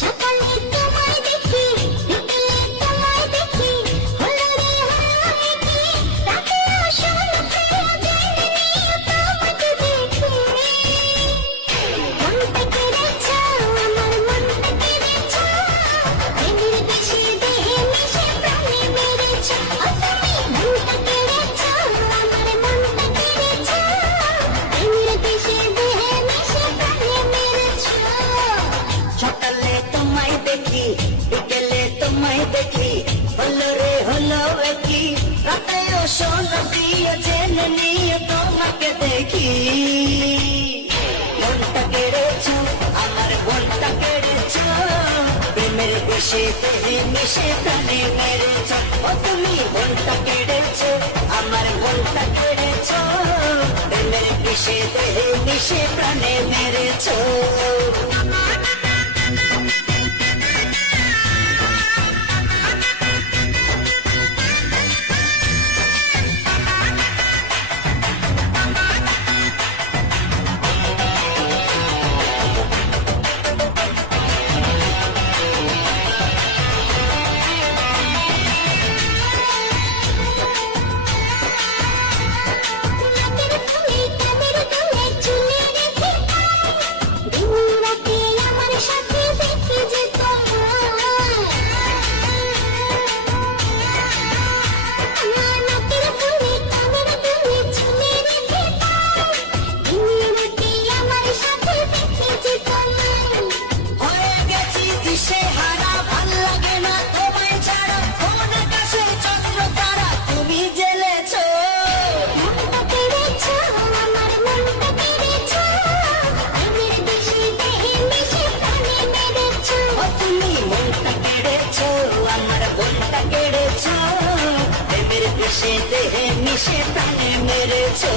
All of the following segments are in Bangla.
সকালে তোমায় দেখি, বিকেলে তোমায় দেখি, হলো রে হলো কি, রাতে আসল প্রিয় জেনে নিয়ে তোমাকে দেখি। মনটা কেড়েছ, আমার মনটা কেড়েছ, প্রেমের বেশে দেহে মিশে প্রাণে মেরেছ। ও তুমি মনটা কেড়েছ, আমার মনটা কেড়েছ, প্রেমের বেশে দেহে মিশে প্রাণে মেরেছ। সকালে তোমায় দেখি, বিকেলে তোমায় দেখি, হলো রে হলো কি, রাতেও শোনো প্রিয় জেনে নিয়ে তোমাকে দেখি। মনটা কেড়েছ, আমার মনটা কেড়েছ, প্রেমের বেশে দেহে মিশে প্রাণে মেরেছ। ও তুমি মনটা কেড়েছ, আমার মনটা কেড়েছ, প্রেমের বেশে দেহে মিশে প্রাণে মেরেছ। নাকের ফুলে কানের দুলে চুলে রেখে দিন রাতে আমার সাথে দেখি যে তোমায়। আমার নাকের ফুলে কানের দুলে চুলে রেখে দিন রাতে আমার সাথে দেখি যে তোমায়। হয়ে গেছি দিশেহারা, ভাল লাগে না তোমায় ছাড়া, কোন আকাশের চন্দ্র তারা তুমি জ্বেলেছো। মনটা কেড়েছ, আমার মনটা কেড়েছ, প্রেমের বেশে দেহে মিশে প্রাণে মেরেছ। ও তুমি মনটা কেড়েছো, আমার মনটা কেড়েছো, প্রেমের বেশে দেহে মিশে প্রাণে মেরেছো।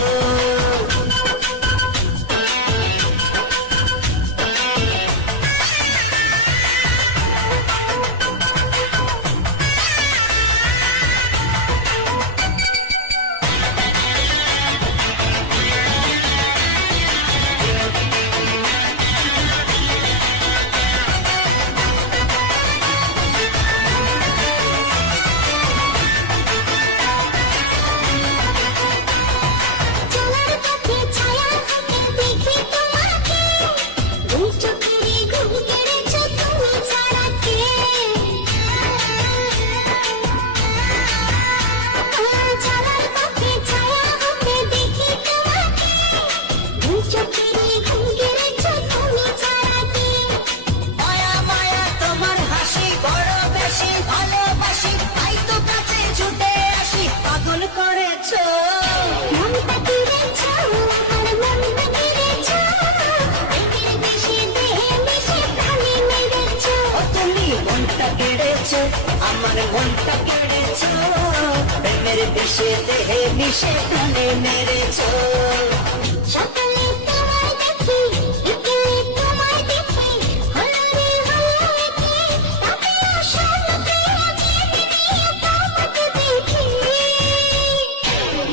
চলার পথে ছায়া থাকে দেখি তোমাকে, দুই চোখেরই ঘুম কেড়েছ তুমি ছাড়া কে। চলার পথে ছায়া হতে দেখি তোমাকে, দুই চোখেরই ঘুম কেড়েছ তুমি ছাড়া কে। মায়া মায়া তোমার হাসি বড় বেশি ভালোবাসি, তাই তো কাছে ছুটে আসি, পাগল করেছো। মনটা কেড়েছ, আমার মনটা কেড়েছ, প্রেমের বেশে দেহে মিশে প্রাণে মেরেছ। ও তুমি মনটা কেড়েছো, আমার মনটা কেড়েছো, প্রেমের বেশে দেহে মিশে প্রাণে মেরেছো। সকালে তোমায় দেখি, বিকেলে তোমায় দেখি, হলো রে হলো কি, রাতে আসল প্রিয় জেনে নিয়ে তোমাকে দেখি।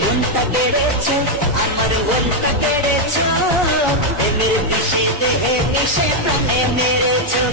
মনটা কেড়েছো, আমার মনটা কেড়েছো, প্রেমের বেশে দেহে মিশে প্রাণে মেরেছো।